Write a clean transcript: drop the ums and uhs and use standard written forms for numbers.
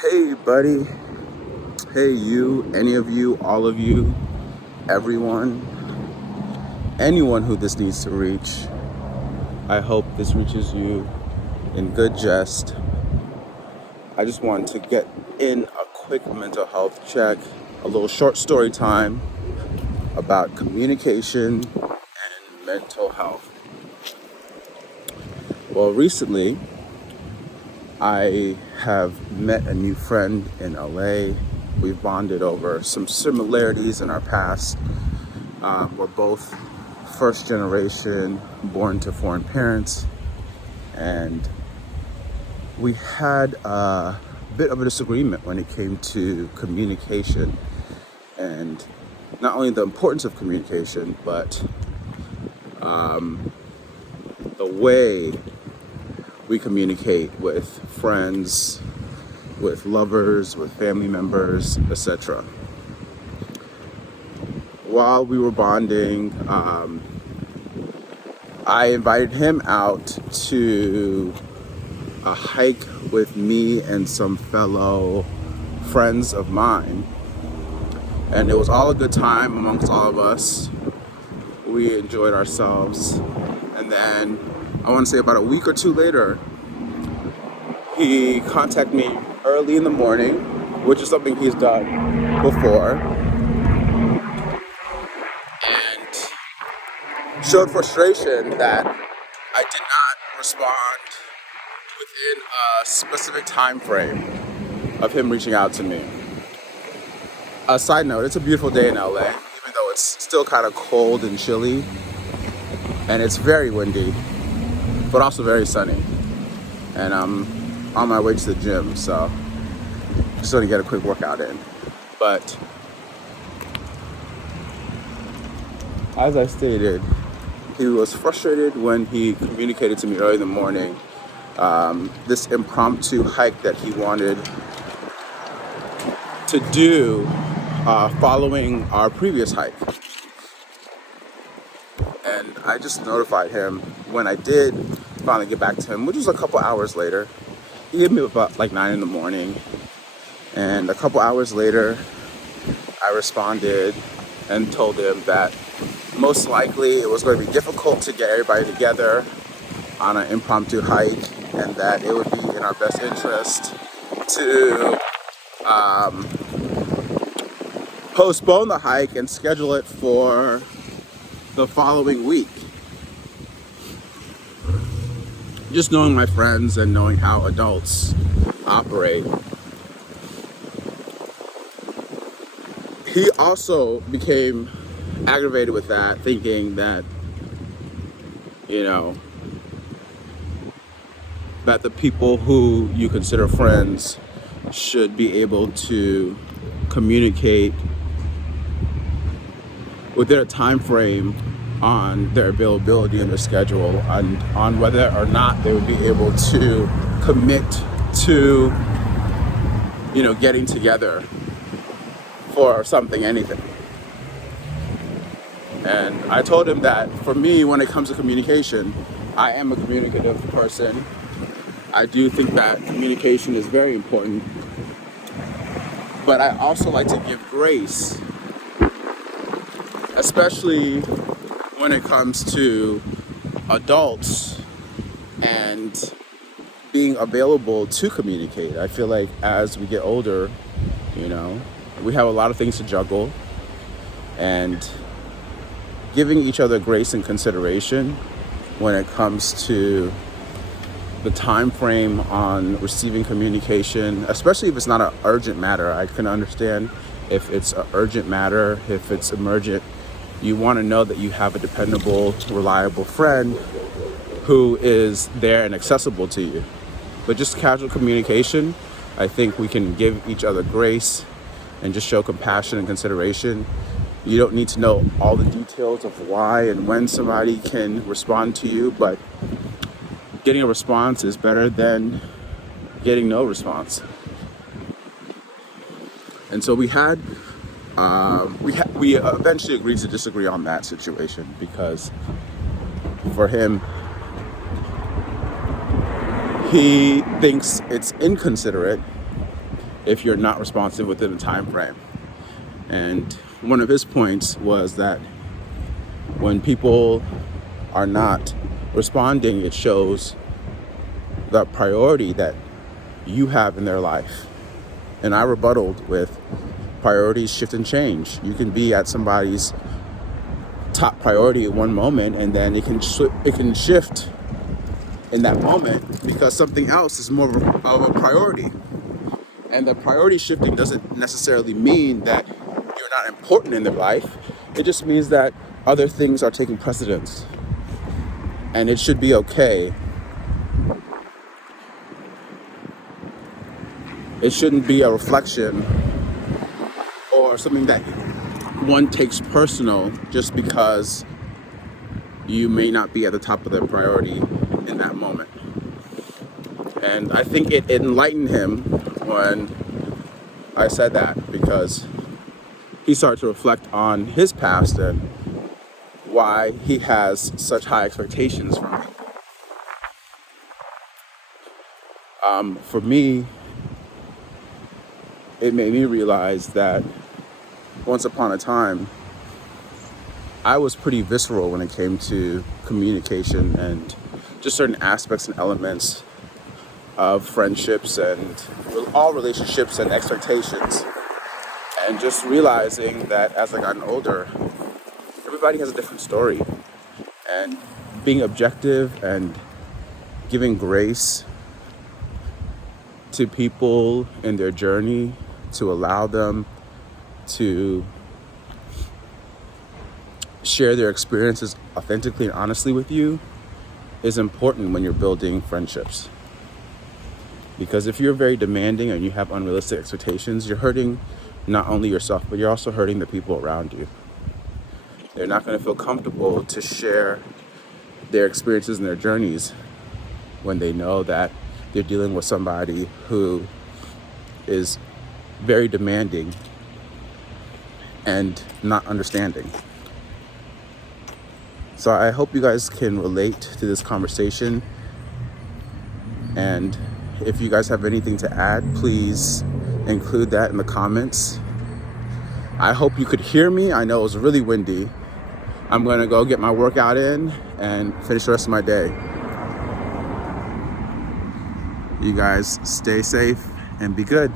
Hey, buddy. Hey, you, any of you, all of you, everyone, anyone who this needs to reach. I hope this reaches you in good jest. I just want to get in a quick mental health check, a little short story time about communication and mental health. Well, recently, I have met a new friend in LA. We've bonded over some similarities in our past. We're both first generation, born to foreign parents, and we had a bit of a disagreement when it came to communication, and not only the importance of communication, but the way we communicate with friends, with lovers, with family members, etc. While we were bonding, I invited him out to a hike with me and some fellow friends of mine. And it was all a good time amongst all of us. We enjoyed ourselves. And then, I want to say about a week or two later, he contacted me early in the morning, which is something he's done before, and showed frustration that I did not respond within a specific time frame of him reaching out to me. A side note, it's a beautiful day in LA, even though it's still kind of cold and chilly, and it's very windy, but also very sunny. And I'm on my way to the gym, so just want to get a quick workout in. But as I stated, he was frustrated when he communicated to me early in the morning this impromptu hike that he wanted to do following our previous hike. And I just notified him when I did finally get back to him, which was a couple hours later. He hit me about like 9 in the morning. And a couple hours later, I responded and told him that most likely it was going to be difficult to get everybody together on an impromptu hike, and that it would be in our best interest to postpone the hike and schedule it for the following week. Just knowing my friends and knowing how adults operate. He also became aggravated with that, thinking that, that the people who you consider friends should be able to communicate within a time frame on their availability and their schedule, and on whether or not they would be able to commit to, getting together for something, anything. And I told him that for me, when it comes to communication, I am a communicative person. I do think that communication is very important, but I also like to give grace, especially when it comes to adults and being available to communicate. I feel like as we get older, we have a lot of things to juggle, and giving each other grace and consideration when it comes to the time frame on receiving communication, especially if it's not an urgent matter. I can understand if it's an urgent matter, if it's emergent. You want to know that you have a dependable, reliable friend who is there and accessible to you. But just casual communication, I think we can give each other grace and just show compassion and consideration. You don't need to know all the details of why and when somebody can respond to you, but getting a response is better than getting no response. And so we eventually agreed to disagree on that situation, because for him, he thinks it's inconsiderate if you're not responsive within a time frame. And one of his points was that when people are not responding, it shows the priority that you have in their life. And I rebutted with priorities shift and change. You can be at somebody's top priority at one moment, and then it can shift in that moment because something else is more of a priority. And the priority shifting doesn't necessarily mean that you're not important in their life. It just means that other things are taking precedence. And it should be okay. It shouldn't be a reflection or something that one takes personal just because you may not be at the top of their priority in that moment. And I think it enlightened him when I said that, because he started to reflect on his past and why he has such high expectations from people. For me, it made me realize that once upon a time, I was pretty visceral when it came to communication and just certain aspects and elements of friendships and all relationships and expectations. And just realizing that as I gotten older, everybody has a different story. And being objective and giving grace to people in their journey, to allow them to share their experiences authentically and honestly with you, is important when you're building friendships. Because if you're very demanding and you have unrealistic expectations, you're hurting not only yourself, but you're also hurting the people around you. They're not going to feel comfortable to share their experiences and their journeys when they know that they're dealing with somebody who is very demanding and not understanding. So I hope you guys can relate to this conversation. And if you guys have anything to add, please include that in the comments. I hope you could hear me. I know it was really windy. I'm going to go get my workout in and finish the rest of my day. You guys stay safe and be good.